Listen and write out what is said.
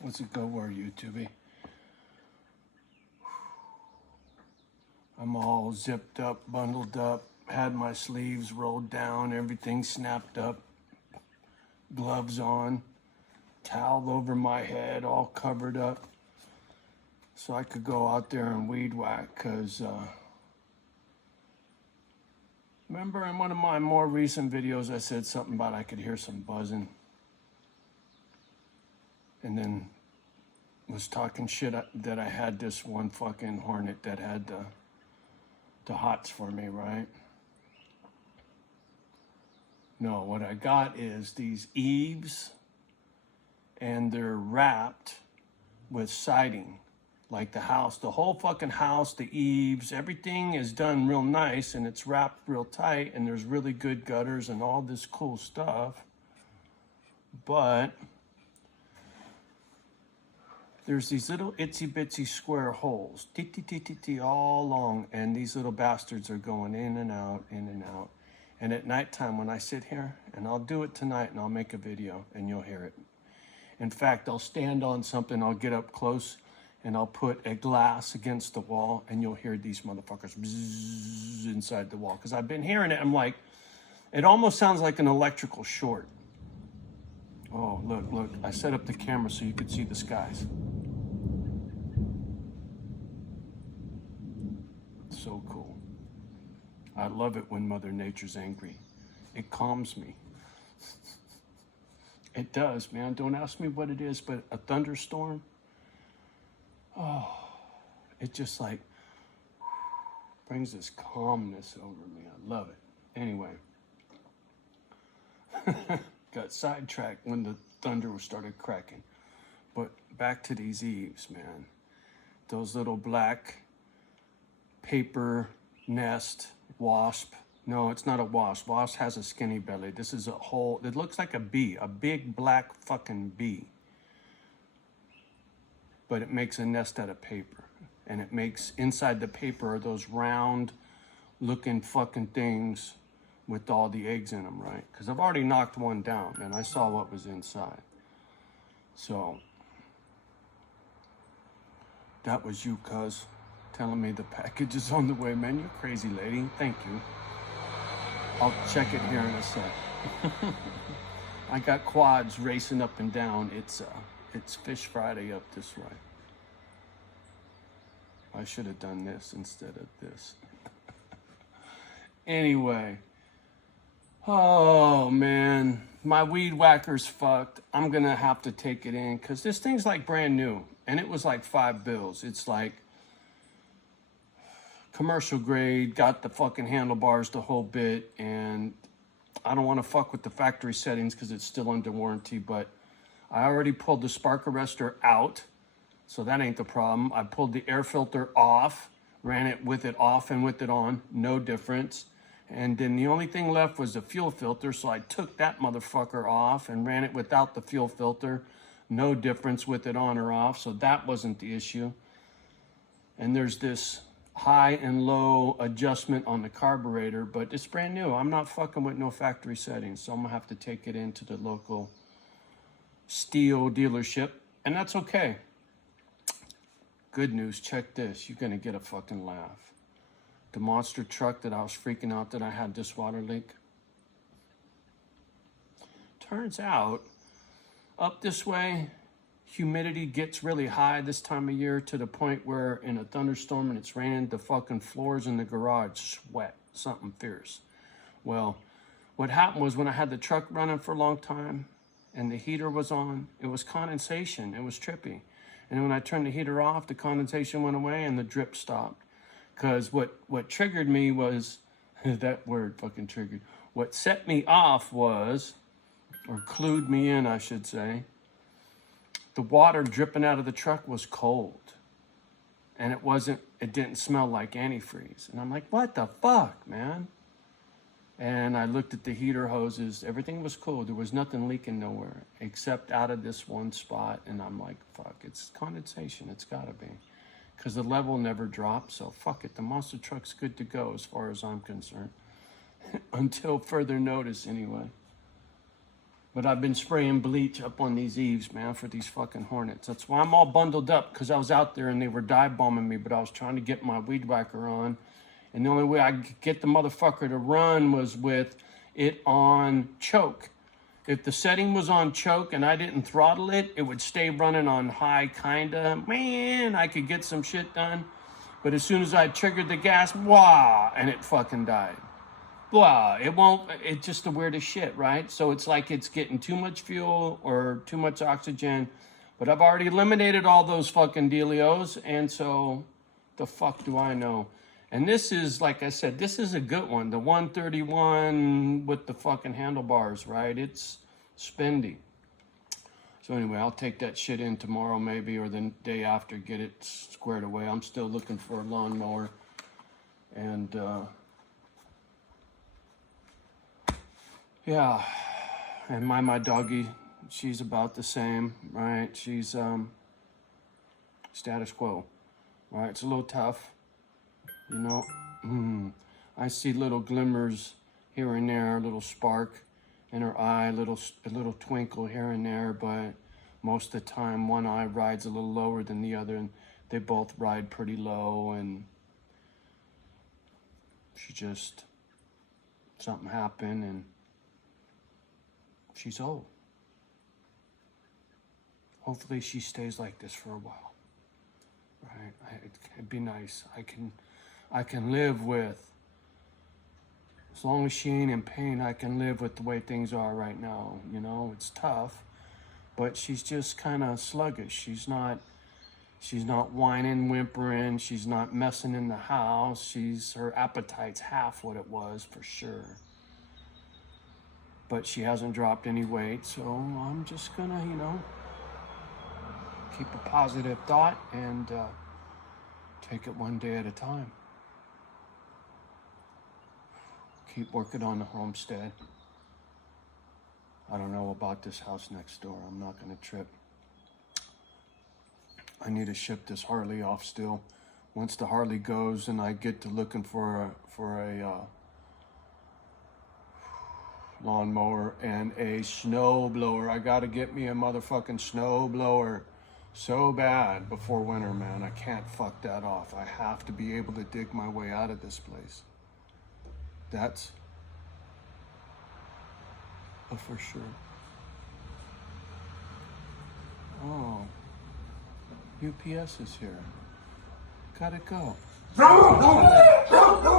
What's it go where, YouTube? I'm all zipped up, bundled up, had my sleeves rolled down, everything snapped up, gloves on, towel over my head, all covered up, so I could go out there and weed whack, because remember in one of my more recent videos I said something about I could hear some buzzing, and then was talking shit that I had this one fucking hornet that had the hots for me, right? No, what I got is these eaves, and they're wrapped with siding, like the house, the whole fucking house, the eaves, everything is done real nice, and it's wrapped real tight, and there's really good gutters and all this cool stuff. But there's these little itsy bitsy square holes, all along, and these little bastards are going in and out, in and out. And at nighttime, when I sit here, and I'll do it tonight, and I'll make a video, and you'll hear it. In fact, I'll stand on something, I'll get up close, and I'll put a glass against the wall, and you'll hear these motherfuckers bzzz inside the wall. Because I've been hearing it, I'm like, it almost sounds like an electrical short. Oh, look, I set up the camera so you could see the skies. So cool. I love it when Mother Nature's angry. It calms me. It does, man. Don't ask me what it is, but a thunderstorm, oh, it just like brings this calmness over me. I love it. Anyway, got sidetracked when the thunder started cracking. But back to these eaves, man. Those little black paper nest wasp. No, it's not a wasp. Wasp has a skinny belly. This is a whole, it looks like a bee, a big black fucking bee. But it makes a nest out of paper. And it makes, inside the paper are those round looking fucking things with all the eggs in them, right? Because I've already knocked one down and I saw what was inside. So, that was you, cuz, telling me the package is on the way. Man, you're crazy, lady. Thank you. I'll check it here in a sec. I got quads racing up and down. It's Fish Friday up this way. I should have done this instead of this. Anyway. Oh, man. My weed whacker's fucked. I'm going to have to take it in because this thing's like brand new. And it was like $5. It's like commercial grade, got the fucking handlebars, the whole bit, and I don't want to fuck with the factory settings because it's still under warranty, but I already pulled the spark arrestor out, so that ain't the problem. I pulled the air filter off, ran it with it off and with it on, no difference. And then the only thing left was the fuel filter, so I took that motherfucker off and ran it without the fuel filter, no difference with it on or off, so that wasn't the issue. And there's this high and low adjustment on the carburetor, but it's brand new. I'm not fucking with no factory settings, so I'm gonna have to take it into the local steel dealership, and that's okay. Good news, check this. You're gonna get a fucking laugh. The monster truck that I was freaking out that I had this water leak. Turns out, up this way, humidity gets really high this time of year to the point where in a thunderstorm and it's raining, the fucking floors in the garage sweat, something fierce. Well, what happened was when I had the truck running for a long time and the heater was on, it was condensation, it was trippy. And when I turned the heater off, the condensation went away and the drip stopped. Because what triggered me was, that word fucking triggered, what set me off was, or clued me in I should say, the water dripping out of the truck was cold. And it didn't smell like antifreeze. And I'm like, what the fuck, man? And I looked at the heater hoses, everything was cool. There was nothing leaking nowhere, except out of this one spot. And I'm like, fuck, it's condensation, it's gotta be. Because the level never dropped, so fuck it. The monster truck's good to go as far as I'm concerned. Until further notice, anyway. But I've been spraying bleach up on these eaves, man, for these fucking hornets. That's why I'm all bundled up, because I was out there and they were dive bombing me, but I was trying to get my weed whacker on. And the only way I could get the motherfucker to run was with it on choke. If the setting was on choke and I didn't throttle it, it would stay running on high, kinda. Man, I could get some shit done. But as soon as I triggered the gas, wah, and it fucking died. Blah, it won't, it's just the weirdest shit, right? So it's like it's getting too much fuel or too much oxygen, but I've already eliminated all those fucking dealios, and so the fuck do I know? And this is, like I said, this is a good one, the 131 with the fucking handlebars, right? It's spendy. So anyway, I'll take that shit in tomorrow maybe, or the day after, get it squared away. I'm still looking for a lawnmower, and yeah, and my doggy, she's about the same, right? She's status quo, right? It's a little tough, you know. I see little glimmers here and there, a little spark in her eye, a little twinkle here and there, but most of the time one eye rides a little lower than the other, and they both ride pretty low, and she just, something happened, and she's old. Hopefully she stays like this for a while, right? It'd be nice. I can live with, as long as she ain't in pain, I can live with the way things are right now. You know, it's tough, but she's just kind of sluggish. She's not whining, whimpering. She's not messing in the house. Her appetite's half what it was for sure. But she hasn't dropped any weight, so I'm just gonna, you know, keep a positive thought and take it one day at a time. Keep working on the homestead. I don't know about this house next door. I'm not gonna trip. I need to ship this Harley off still. Once the Harley goes and I get to looking for a lawnmower and a snow blower. I gotta get me a motherfucking snow blower so bad before winter, man. I can't fuck that off. I have to be able to dig my way out of this place. That's for sure. Oh, UPS is here. Gotta go.